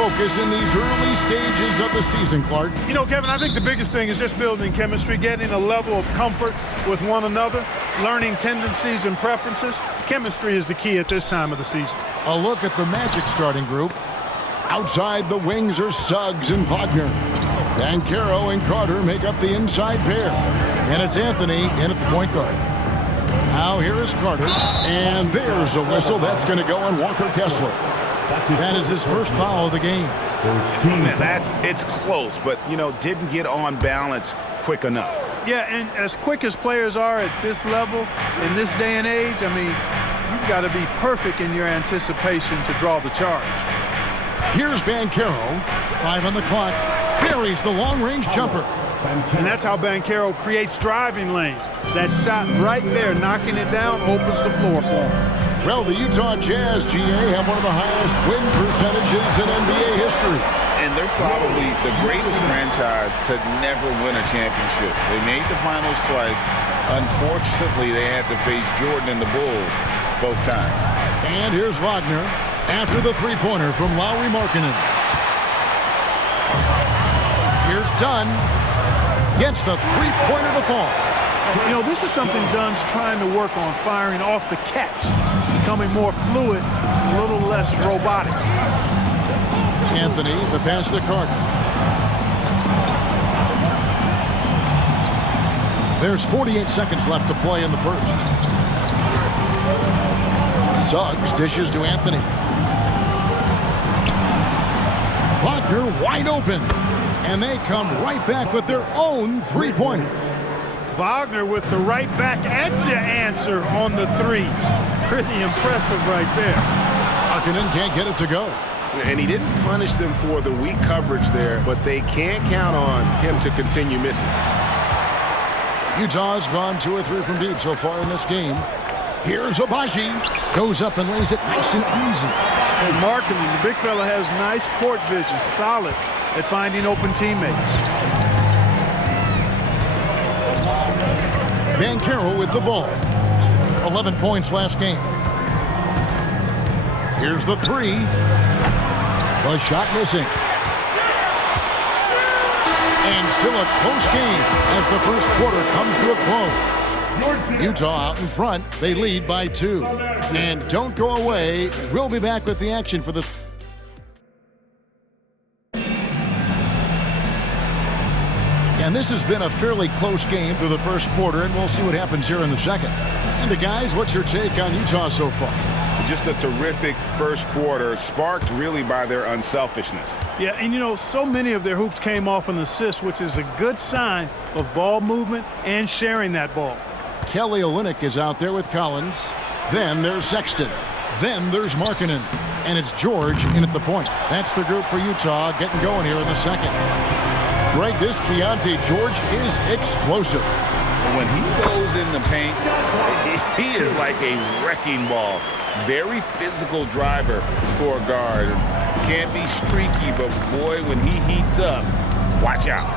focus in these early stages of the season, Clark? You know, Kevin, I think the biggest thing is just building chemistry, getting a level of comfort with one another, learning tendencies and preferences. Chemistry is the key at this time of the season. A look at the Magic starting group. Outside the wings are Suggs and Wagner. Banchero and Carter make up the inside pair. And it's Anthony in at the point guard. Now here is Carter. And there's a whistle. That's going to go on Walker Kessler. That is his first foul of the game. It's close, but, you know, didn't get on balance quick enough. Yeah, and as quick as players are at this level, in this day and age, I mean, you've got to be perfect in your anticipation to draw the charge. Here's Banchero. 5 on the clock. Buries the long-range jumper. And that's how Banchero creates driving lanes. That shot right there, knocking it down, opens the floor for him. Well, the Utah Jazz, GA, have one of the highest win percentages in NBA history. And they're probably the greatest franchise to never win a championship. They made the finals twice. Unfortunately, they had to face Jordan and the Bulls both times. And here's Wagner after the three-pointer from Lauri Markkanen. Here's Dunn. Gets the three-pointer to fall. You know, this is something Dunn's trying to work on, firing off the catch, becoming more fluid, a little less robotic. Anthony, the pass to Carter. There's 48 seconds left to play in the first. Suggs dishes to Anthony. Wagner wide open. And they come right back with their own three-pointers. Wagner with the right back at your answer on the three. Pretty impressive right there. Markkanen can't get it to go. And he didn't punish them for the weak coverage there, but they can't count on him to continue missing. Utah's gone 2 or 3 from deep so far in this game. Here's Agbaji. Goes up and lays it nice and easy. And Markkanen, the big fella, has nice court vision, solid at finding open teammates. Banchero with the ball. 11 points last game. Here's the three. The shot missing. And still a close game as the first quarter comes to a close. Utah out in front. They lead by 2. And don't go away. We'll be back with the action for the... And this has been a fairly close game through the first quarter, and we'll see what happens here in the second. And guys, what's your take on Utah so far? Just a terrific first quarter, sparked really by their unselfishness. Yeah, and you know, so many of their hoops came off an assist, which is a good sign of ball movement and sharing that ball. Kelly Olynyk is out there with Collins. Then there's Sexton. Then there's Markkanen. And it's George in at the point. That's the group for Utah getting going here in the second. Greg, this Keontae George is explosive. When he goes in the paint, he is like a wrecking ball. Very physical driver for a guard. Can be streaky, but boy, when he heats up, watch out.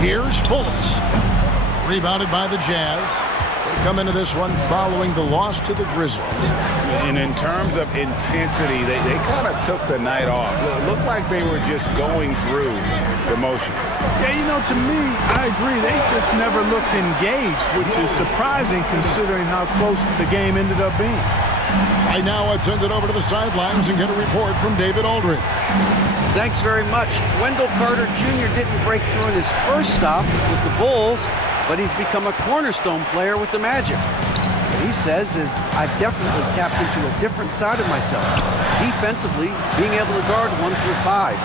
Here's Fultz. Rebounded by the Jazz. They come into this one following the loss to the Grizzlies. And in terms of intensity, they kind of took the night off. It looked like they were just going through the motions. Yeah, you know, to me, I agree. They just never looked engaged, which is surprising considering how close the game ended up being. Right now, I'd send it over to the sidelines and get a report from David Aldridge. Thanks very much. Wendell Carter Jr. didn't break through in his first stop with the Bulls, but he's become a cornerstone player with the Magic. What he says is, I've definitely tapped into a different side of myself. Defensively, being able to guard 1 through 5.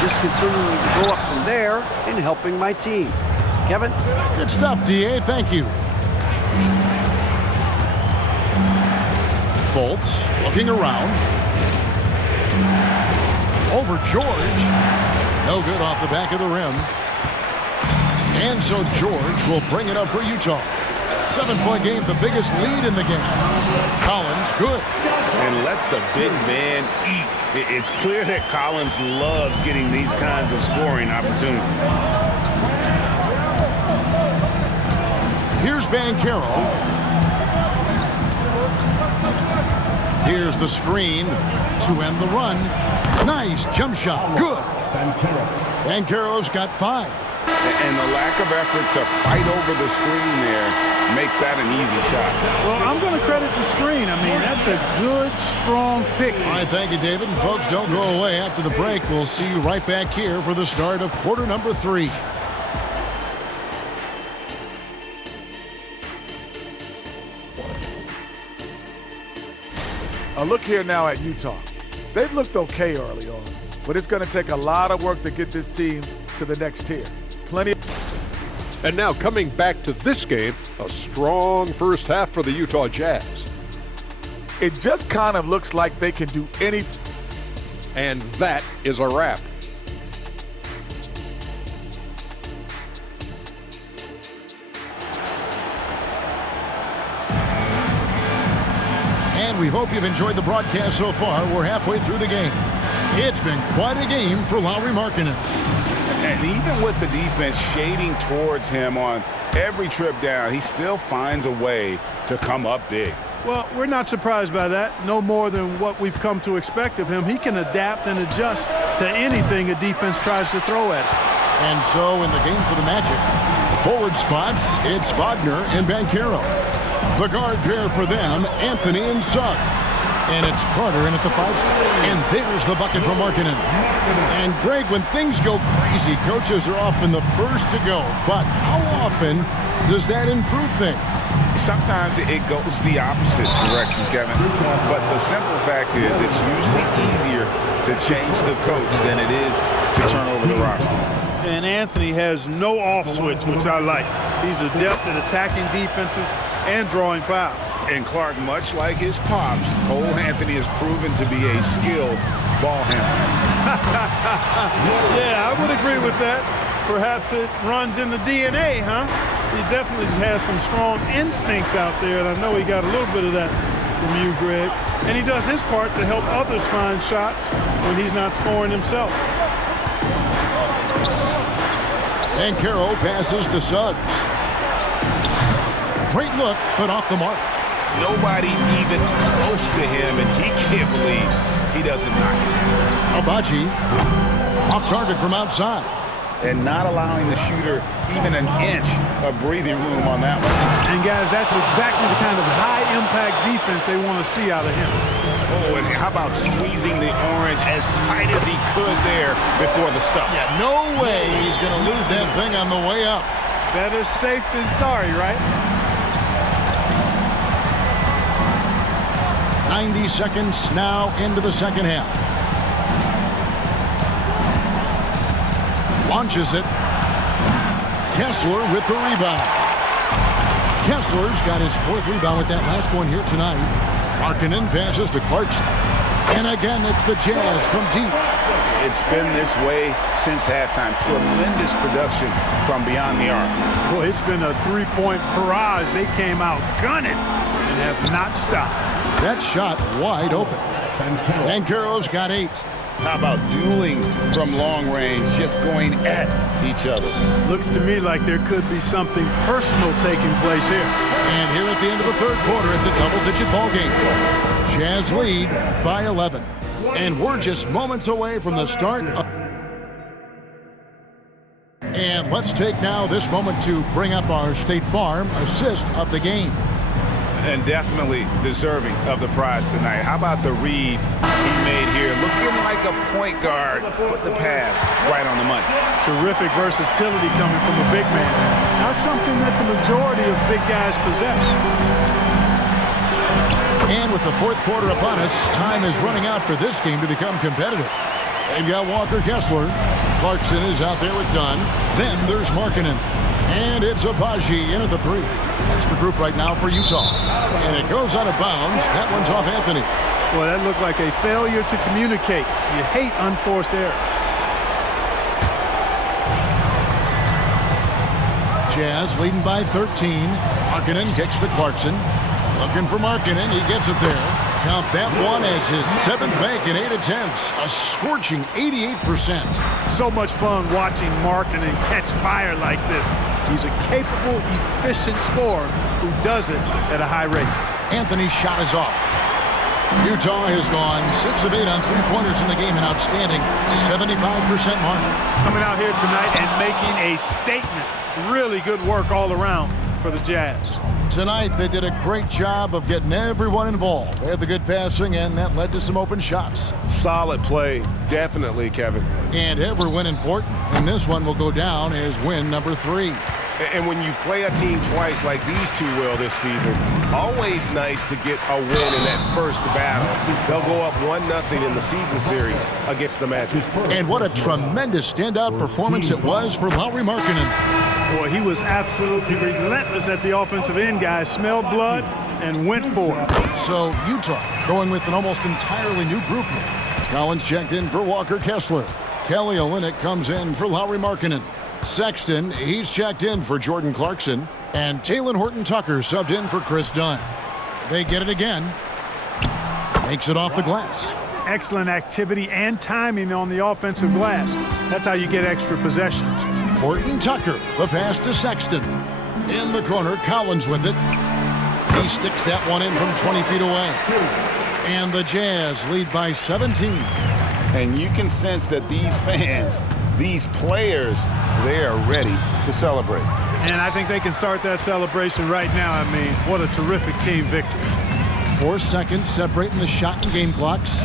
Just continuing to go up from there and helping my team. Kevin? Good stuff, D.A. Thank you. Fultz looking around. Over George. No good off the back of the rim. And so George will bring it up for Utah. 7-point game, the biggest lead in the game. Collins, good. And let the big man eat. It's clear that Collins loves getting these kinds of scoring opportunities. Here's Banchero. Here's the screen to end the run. Nice jump shot. Good. Banchero's got 5. And the lack of effort to fight over the screen there makes that an easy shot. Well, I'm going to credit the screen. I mean, that's a good, strong pick. All right, thank you, David. And folks, don't go away. After the break, we'll see you right back here for the start of quarter number 3. Look here now at Utah. They've looked okay early on, but it's going to take a lot of work to get this team to the next tier. And now coming back to this game, a strong first half for the Utah Jazz. It just kind of looks like they can do anything. And that is a wrap. And we hope you've enjoyed the broadcast so far. We're halfway through the game. It's been quite a game for Lauri Markkanen. And even with the defense shading towards him on every trip down, he still finds a way to come up big. Well, we're not surprised by that. No more than what we've come to expect of him. He can adapt and adjust to anything a defense tries to throw at him. And so in the game for the Magic, forward spots, it's Wagner and Banchero. The guard pair for them, Anthony and Suggs. And it's Carter in at the 5 spot. And there's the bucket from Markkanen. And Greg, when things go crazy, coaches are often the first to go. But how often does that improve things? Sometimes it goes the opposite direction, Kevin. But the simple fact is it's usually easier to change the coach than it is to turn over the roster. And Anthony has no off switch, which I like. He's adept at attacking defenses and drawing fouls. And Clark, much like his pops, Cole Anthony has proven to be a skilled ball handler. Yeah, I would agree with that. Perhaps it runs in the DNA, huh? He definitely has some strong instincts out there, and I know he got a little bit of that from you, Greg. And he does his part to help others find shots when he's not scoring himself. And Banchero passes to Suggs. Great look, but off the mark. Nobody even close to him, and he can't believe he doesn't knock it down. Abaji off target from outside. And not allowing the shooter even an inch of breathing room on that one. And guys, that's exactly the kind of high-impact defense they want to see out of him. Oh, and how about squeezing the orange as tight as he could there before the stuff? Yeah, no way he's going to lose that thing on the way up. Better safe than sorry, right? 90 seconds now into the second half. Launches it. Kessler with the rebound. Kessler's got his 4th rebound with that last one here tonight. Markkanen passes to Clarkson. And again, it's the Jazz from deep. It's been this way since halftime. Tremendous production from beyond the arc. Boy, it's been a 3-point barrage. They came out gunning and have not stopped. That shot wide open. Banchero's got 8. How about dueling from long range, just going at each other? Looks to me like there could be something personal taking place here. And here at the end of the 3rd quarter, it's a double-digit ball game. Jazz lead by 11. And we're just moments away from the start. And let's take now this moment to bring up our State Farm assist of the game. And definitely deserving of the prize tonight. How about the read he made here? Looking like a point guard. Put the pass right on the money. Terrific versatility coming from a big man. Not something that the majority of big guys possess. And with the 4th quarter upon us, time is running out for this game to become competitive. They've got Walker Kessler. Clarkson is out there with Dunn. Then there's Markkanen. And it's Abaji in at the 3. That's the group right now for Utah. And it goes out of bounds. That one's off Anthony. Boy, that looked like a failure to communicate. You hate unforced error. Jazz leading by 13. Markkanen kicks to Clarkson. Looking for Markkanen. He gets it there. Count that one as his 7th make in 8 attempts. A scorching 88%. So much fun watching Markkanen catch fire like this. He's a capable, efficient scorer who does it at a high rate. Anthony's shot is off. Utah has gone 6 of 8 on three-pointers in the game, an outstanding 75% mark. Coming out here tonight and making a statement. Really good work all around for the Jazz. Tonight, they did a great job of getting everyone involved. They had the good passing, and that led to some open shots. Solid play, definitely, Kevin. And every win important. And this one will go down as win number 3. And when you play a team twice like these two will this season, always nice to get a win in that first battle. They'll go up 1-0 in the season series against the Magic. And what a tremendous standout performance it was for Lauri Markkanen. Boy, he was absolutely relentless at the offensive end, guys. Smelled blood and went for it. So Utah going with an almost entirely new group here. Collins checked in for Walker Kessler. Kelly Olynyk comes in for Lauri Markkanen. Sexton, he's checked in for Jordan Clarkson. And Talen Horton-Tucker subbed in for Chris Dunn. They get it again. Makes it off the glass. Excellent activity and timing on the offensive glass. That's how you get extra possessions. Horton-Tucker, the pass to Sexton. In the corner, Collins with it. He sticks that one in from 20 feet away. And the Jazz lead by 17. And you can sense that these fans, these players, they are ready to celebrate. And I think they can start that celebration right now. I mean, what a terrific team victory. 4 seconds separating the shot and game clocks.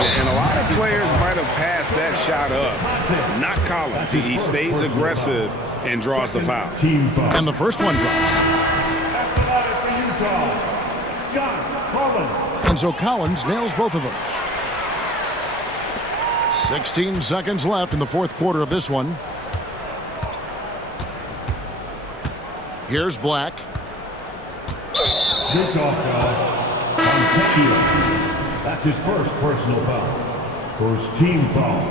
And a lot of players might have passed that shot up. Not Collins. He stays aggressive and draws the foul. And the first one drops. And so Collins nails both of them. 16 seconds left in the fourth quarter of this one. Here's Black. Utah foul on Tecchio. That's his first personal foul. First team foul.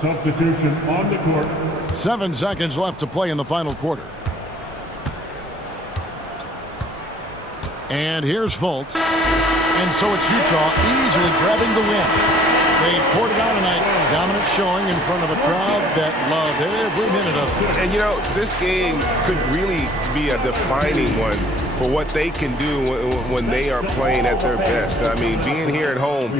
Substitution on the court. 7 seconds left to play in the final quarter. And here's Fultz. And so it's Utah easily grabbing the win. They poured it on tonight. Dominant showing in front of a crowd that loved every minute of it. And, you know, this game could really be a defining one for what they can do when they are playing at their best. I mean, being here at home.